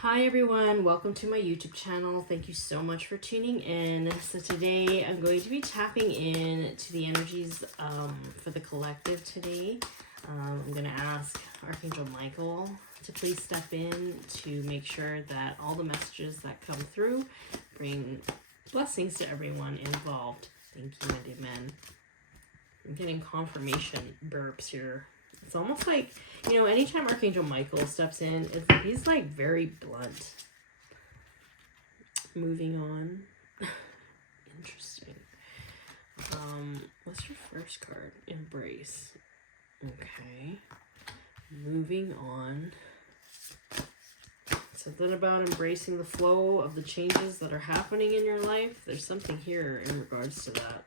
Hi everyone, welcome to my YouTube channel. Thank you so much for tuning in. So today I'm going to be tapping in to the energies for the collective today. I'm going to ask Archangel Michael to please step in to make sure that all the messages that come through bring blessings to everyone involved. Thank you and amen. I'm getting confirmation burps here. It's almost like, you know, anytime Archangel Michael steps in, he's like very blunt. Moving on. Interesting. What's your first card? Embrace. Okay. Moving on. Something about embracing the flow of the changes that are happening in your life. There's something here in regards to that.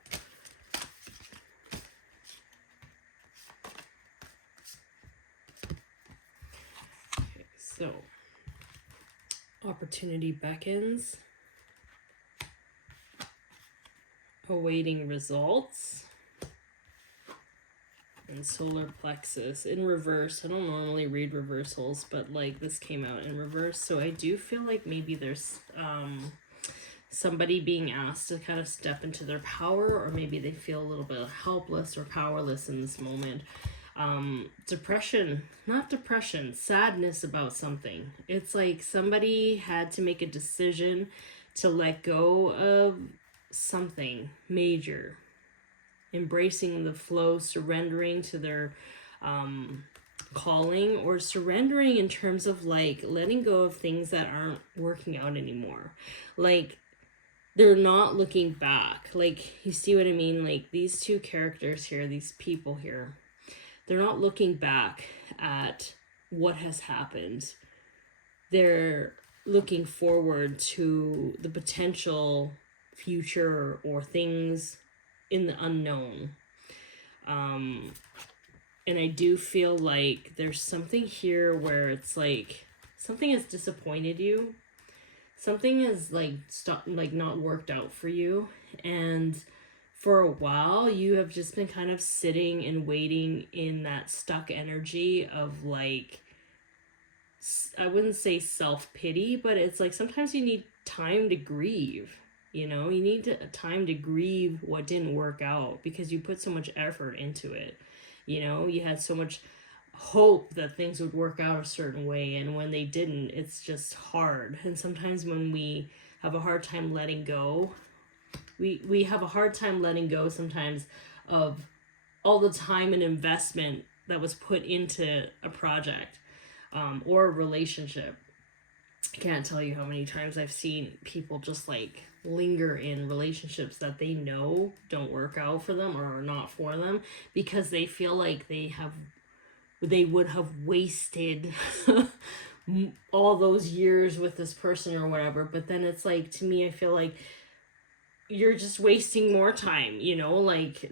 So, opportunity beckons, awaiting results, and solar plexus in reverse. I don't normally read reversals, but like this came out in reverse. So I do feel like maybe there's somebody being asked to kind of step into their power, or maybe they feel a little bit helpless or powerless in this moment. Depression, not depression, sadness about something. It's like somebody had to make a decision to let go of something major, embracing the flow, surrendering to their calling, or surrendering in terms of like letting go of things that aren't working out anymore. Like they're not looking back. Like, you see what I mean? Like these two characters here, these people here, they're not looking back at what has happened. They're looking forward to the potential future or things in the unknown. And I do feel like there's something here where it's like something has disappointed you. Something has like not worked out for you. And for a while, you have just been kind of sitting and waiting in that stuck energy of like, I wouldn't say self-pity, but it's like sometimes you need time to grieve. You know, you need time to grieve what didn't work out because you put so much effort into it. You know, you had so much hope that things would work out a certain way, and when they didn't, it's just hard. And sometimes when we have a hard time letting go, we have a hard time letting go sometimes of all the time and investment that was put into a project or a relationship. I can't tell you how many times I've seen people just like linger in relationships that they know don't work out for them or are not for them because they feel like they would have wasted all those years with this person or whatever. But then it's like, to me, I feel like you're just wasting more time, you know, like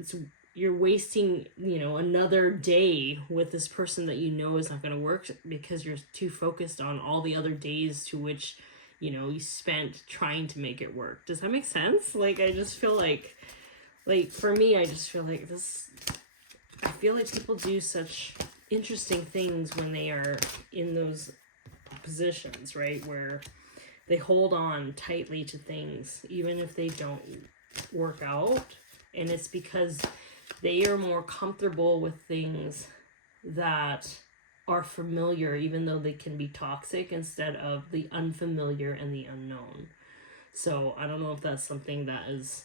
you're wasting, you know, another day with this person that you know is not going to work because you're too focused on all the other days to which, you know, you spent trying to make it work. Does that make sense? Like, I just feel like for me, I just feel like I feel like people do such interesting things when they are in those positions, right? Where they hold on tightly to things, even if they don't work out. And it's because they are more comfortable with things that are familiar, even though they can be toxic, instead of the unfamiliar and the unknown. So I don't know if that's something that is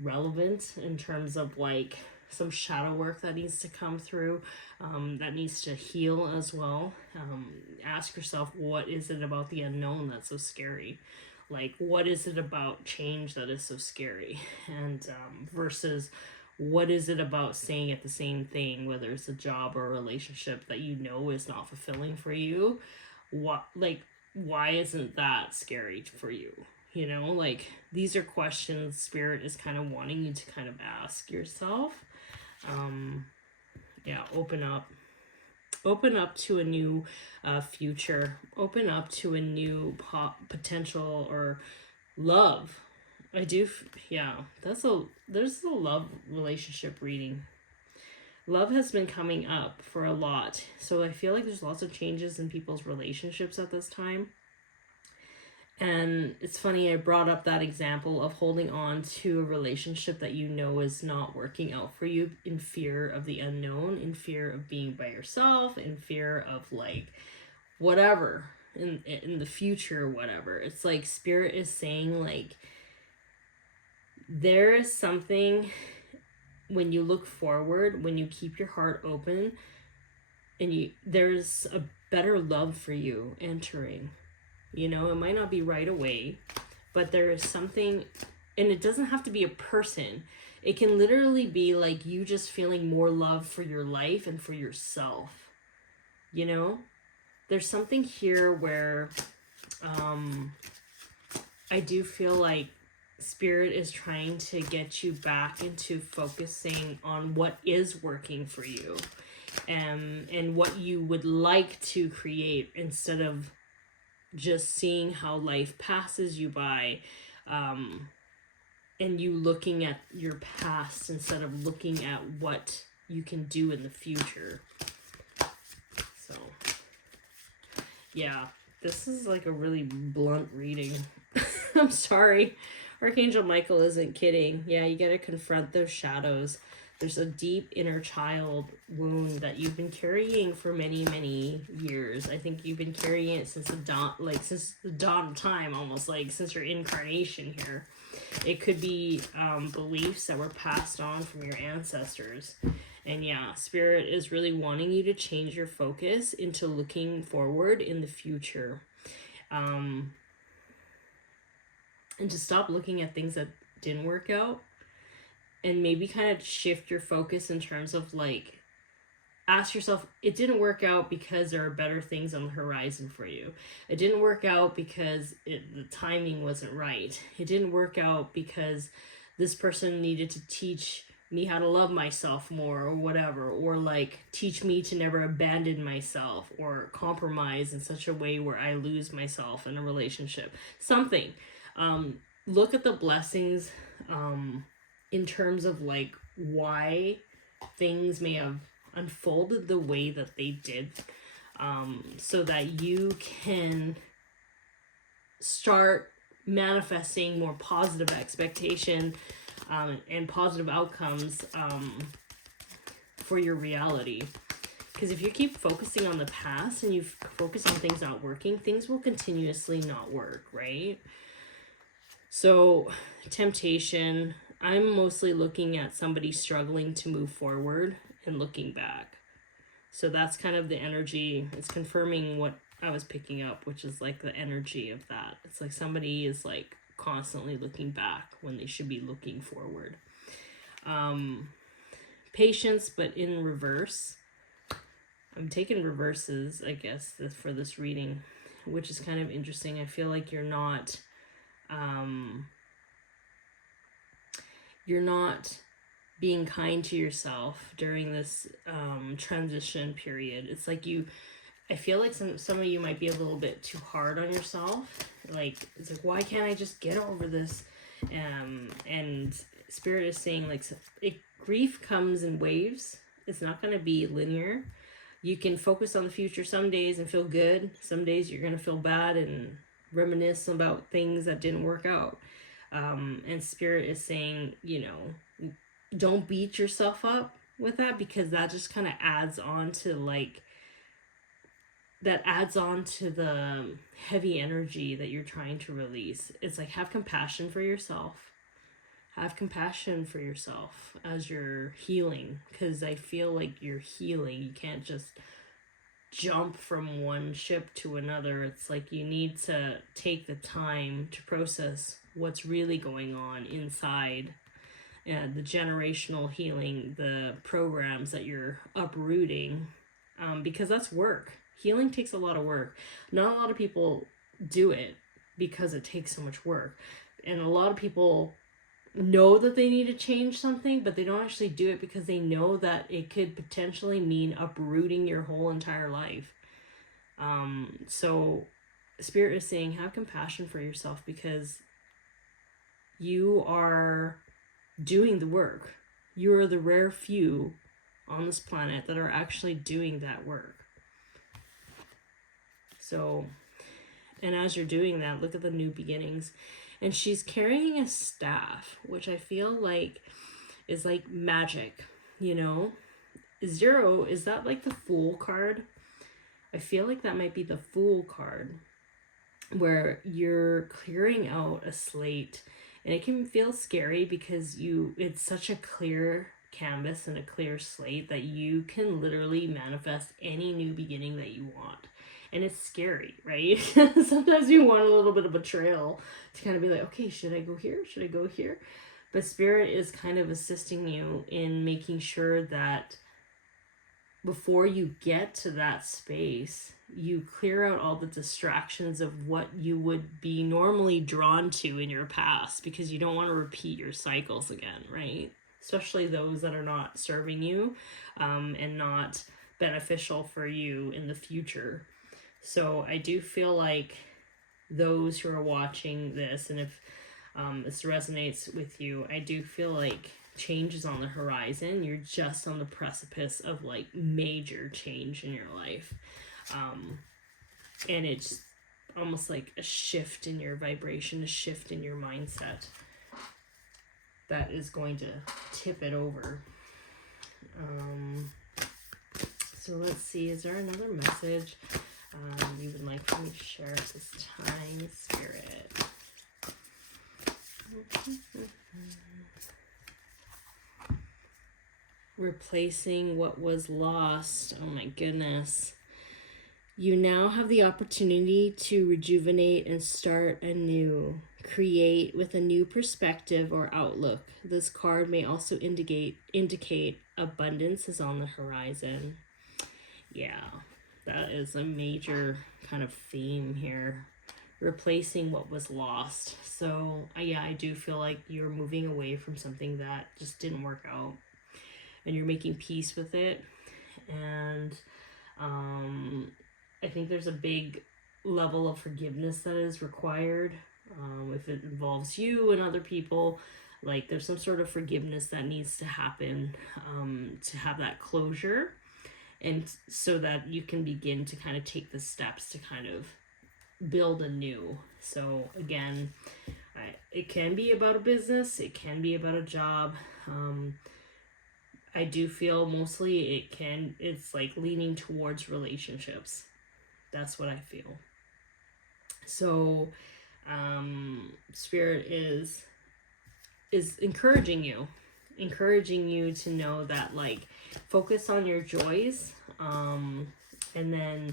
relevant in terms of like some shadow work that needs to come through, that needs to heal as well. Ask yourself, what is it about the unknown that's so scary? Like, what is it about change that is so scary? And versus what is it about staying at the same thing, whether it's a job or a relationship that you know is not fulfilling for you? Why isn't that scary for you? You know, like, these are questions Spirit is kind of wanting you to kind of ask yourself. Open up to a new future. Open up to a new potential or love. There's a love relationship reading. Love has been coming up for a lot. So I feel like there's lots of changes in people's relationships at this time. And it's funny, I brought up that example of holding on to a relationship that you know is not working out for you in fear of the unknown, in fear of being by yourself, in fear of like whatever in the future, whatever. It's like Spirit is saying like there is something when you look forward, when you keep your heart open, and there's a better love for you entering. You know, it might not be right away, but there is something, and it doesn't have to be a person. It can literally be like you just feeling more love for your life and for yourself. You know, there's something here where I do feel like Spirit is trying to get you back into focusing on what is working for you, and what you would like to create, instead of just seeing how life passes you by, and you looking at your past instead of looking at what you can do in the future. So yeah, this is like a really blunt reading. I'm sorry. Archangel Michael isn't kidding. Yeah, you gotta confront those shadows. There's a deep inner child wound that you've been carrying for many, many years. I think you've been carrying it since the dawn of time, almost like since your incarnation here. It could be beliefs that were passed on from your ancestors. And yeah, Spirit is really wanting you to change your focus into looking forward in the future. And to stop looking at things that didn't work out. And maybe kind of shift your focus in terms of like, ask yourself, it didn't work out because there are better things on the horizon for you. It didn't work out because the timing wasn't right. It didn't work out because this person needed to teach me how to love myself more, or whatever, or like teach me to never abandon myself or compromise in such a way where I lose myself in a relationship. Something. Look at the blessings, in terms of like why things may have unfolded the way that they did, so that you can start manifesting more positive expectation, and positive outcomes, for your reality. Because if you keep focusing on the past and you focus on things not working, things will continuously not work, right? So temptation, I'm mostly looking at somebody struggling to move forward and looking back. So that's kind of the energy. It's confirming what I was picking up, which is like the energy of that. It's like somebody is like constantly looking back when they should be looking forward. Patience, but in reverse. I'm taking reverses, I guess, for this reading, which is kind of interesting. I feel like you're not being kind to yourself during this transition period. It's like I feel like some of you might be a little bit too hard on yourself. Like, it's like, why can't I just get over this? And Spirit is saying, like, grief comes in waves. It's not going to be linear. You can focus on the future some days and feel good. Some days you're going to feel bad and reminisce about things that didn't work out. And Spirit is saying, don't beat yourself up with that, because that just kind of adds on to the heavy energy that you're trying to release. It's like, have compassion for yourself. Have compassion for yourself as you're healing, because I feel like you're healing. You can't just jump from one ship to another. It's like you need to take the time to process what's really going on inside. The generational healing, the programs that you're uprooting, because that's work. Healing takes a lot of work. Not a lot of people do it because it takes so much work. And a lot of people know that they need to change something, but they don't actually do it because they know that it could potentially mean uprooting your whole entire life. So Spirit is saying, have compassion for yourself, because you are doing the work. You are the rare few on this planet that are actually doing that work. So, And as you're doing that, look at the new beginnings. And she's carrying a staff, which I feel like is like magic, you know? 0, is that like the Fool card? I feel like that might be the Fool card, where you're clearing out a slate, and it can feel scary because it's such a clear canvas and a clear slate that you can literally manifest any new beginning that you want. And it's scary, right? Sometimes you want a little bit of a trail to kind of be like, okay, should I go here? Should I go here? But Spirit is kind of assisting you in making sure that before you get to that space, you clear out all the distractions of what you would be normally drawn to in your past, because you don't want to repeat your cycles again, right? Especially those that are not serving you and not beneficial for you in the future. So I do feel like those who are watching this, and if this resonates with you, I do feel like change is on the horizon. You're just on the precipice of like major change in your life. And it's almost like a shift in your vibration, a shift in your mindset that is going to tip it over. So let's see, is there another message you would like for me to share at this time, Spirit? Replacing what was lost. Oh my goodness. You now have the opportunity to rejuvenate and start anew. Create with a new perspective or outlook. This card may also indicate abundance is on the horizon. Yeah, that is a major kind of theme here. Replacing what was lost. So yeah, I do feel like you're moving away from something that just didn't work out, and you're making peace with it. And I think there's a big level of forgiveness that is required. If it involves you and other people, like there's some sort of forgiveness that needs to happen to have that closure, and so that you can begin to kind of take the steps to kind of build anew. So again, it can be about a business, it can be about a job. I do feel mostly it's like leaning towards relationships. That's what I feel. So Spirit is encouraging you to know that, like, focus on your joys, and then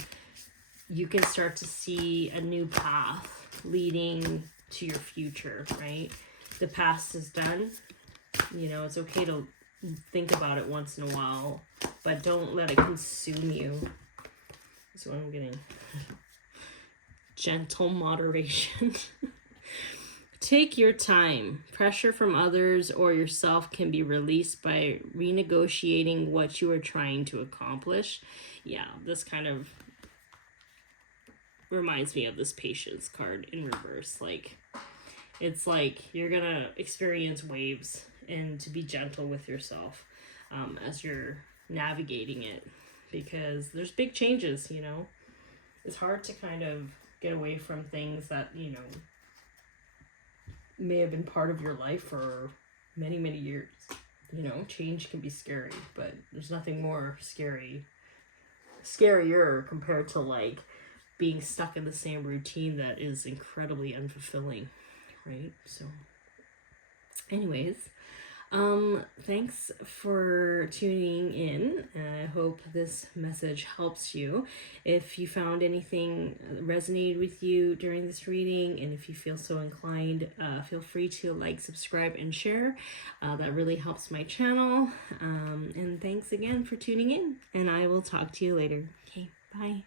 you can start to see a new path leading to your future, right? The past is done. You know, it's okay to think about it once in a while, but don't let it consume you. That's what I'm getting. Gentle moderation. Take your time. Pressure from others or yourself can be released by renegotiating what you are trying to accomplish. Yeah, this kind of reminds me of this Patience card in reverse. Like, it's like you're gonna experience waves, and to be gentle with yourself as you're navigating it, because there's big changes, you know. It's hard to kind of get away from things that, you know, may have been part of your life for many, many years. You know, change can be scary, but there's nothing more scarier compared to like being stuck in the same routine that is incredibly unfulfilling, right? So anyways, thanks for tuning in. I hope this message helps you. If you found anything resonated with you during this reading, and if you feel so inclined, feel free to like, subscribe, and share. That really helps my channel. And thanks again for tuning in, and I will talk to you later. Okay, bye.